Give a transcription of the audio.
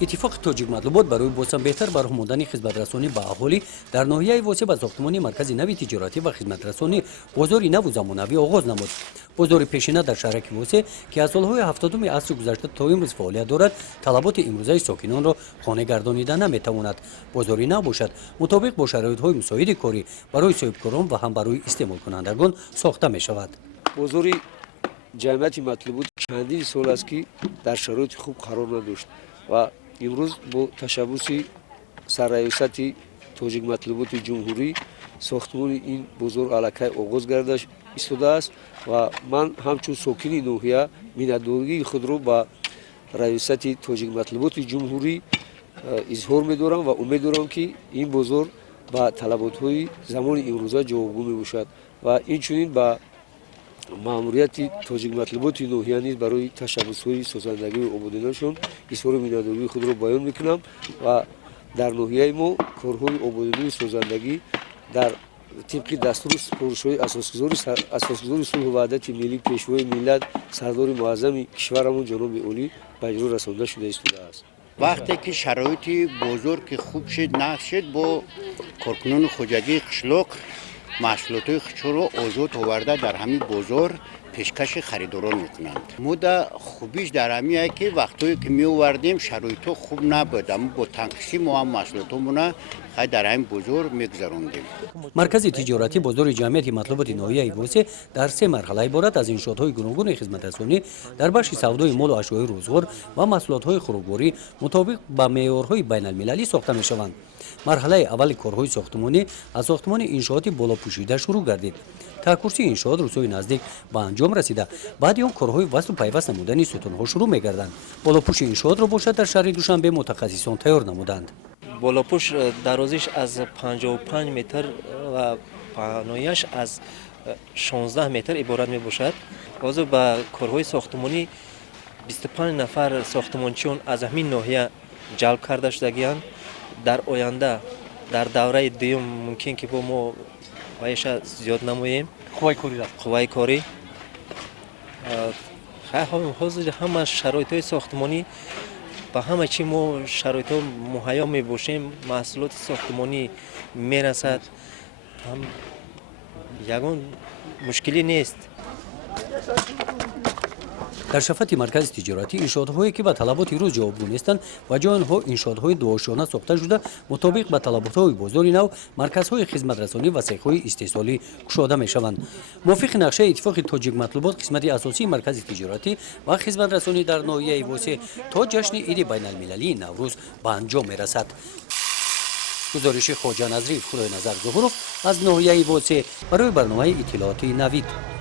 اتفاق تاجیک مطلوبات برای بازم بهتر برآمدن خدمترسانی به اهالی در ناحیه واسه به ساختمان مرکز نوی تجارتی و خدمترسانی بازاری نو و زمانوی آغاز نمود. بازار پیشینه در شهرک واسه که از سالهای 70 عصر گذشته تا امروز فعالیت دارد، طلبات امروزه ساکنان را خانه گردانیده نمیتواند. بازاری نو باشد مطابق با شرایط‌های مساعد کاری برای صاحبکاران و هم برای استعمال کنندگان ساخته می شود. بازاری جمعیت مطلوبات چندین سال است که در شرایط خوب قرار نداشت و امروز با تشبث سرریاست تاجیک مطلوبات جمهوری ساختمان این بازار علاقه آغاز گردش ایستاده است و من همچون ساکنی ناحیه میnnatdorigi خود را با ریاست تاجیک مطلوبات جمهوری اظهار می‌دارم و امید دارم که این بازار با طلبات‌های زمان امروزه جوابگو میباشد و اینچنین با ماموریت تاجیک مطلوبات ناحیه نیز برای تشبث‌های سازندگی و آبادانیشان اظهار میnnatdorigi خود را بیان میکنم و در ناحیه ما کارهای آبادانی و سازندگی در طبق دستور سپارش‌های اساسگزار صلح و وحدت ملی پیشوای ملت سردار معظم کشورمون جناب عالی به اجرا رسانده شده است. وقتی که شرایط بزرگ خوب شد نشد با کارکنان خوجگی قشلاق محصولات خشک را آزاد آورده در همین بازار پیشکش خریداران میکنند. مود خوبیش در همیه که وقتی که می آوردیم شرایط خوب نبود اما با تنقیصی ما هم محصولاتمون در همین بازار میگذراندیم. مرکز تجارتی بازار جمعیت مطلوبات ناحیه واسه در 3 مرحله عبارت از انشاءهای گوناگون خدمترسانی در بخش سودای مال و اشیاء روزگار و محصولات خوراکواری مطابق با معیارهای بین المللی ساخته میشوند. مرحله اول کارهای ساختمانی از ساختمان انشاءات بالا پوشیده شروع گردید. تا کرسی انشاءات روزهای نزدیک به انجام رسیده. بعد آن کارهای وصل و پیوست نمودن ستونها شروع میگردند. بالاپوش انشاءات را باشد در شهر دوشنبه متخصصان تیار نمودند. بالاپوش درازیش از 55 متر و پهنایش از 16 متر عبارت می باشد. باز با کارهای ساختمانی 25 نفر ساختمانچیان از همین ناحیه جلب کرده شدگیند. در آینده در دوره دوم ممکن که با ما وایش زیاد نماییم. قوای کاری حاضر همه شرایط ساختمانی با همه چی ما شرایط مهیا می باشیم محصولات ساختمانی می رسد هم یگان مشکلی نیست. در شفت مرکز تجارتی انشاءات‌هایی که به طلبات روز جوابگو نیستند و جای آنها انشاءات‌های دو-آشانه ساخته شده مطابق به طلبات‌های بازار نو مرکزهای خدمت رسانی و سیخ‌های استحصالی گشوده می‌شوند. موافق نقشه اتفاق تاجیک مطلوبات قسمت اساسی مرکز تجارتی و خدمت رسانی در ناحیه واسه تا جشن عید بین‌المللی نوروز به انجام می‌رسد. گزارش خواجه نظری خدای نظر ظهورov از ناحیه واسه برای برنامه اطلاعاتی نوید.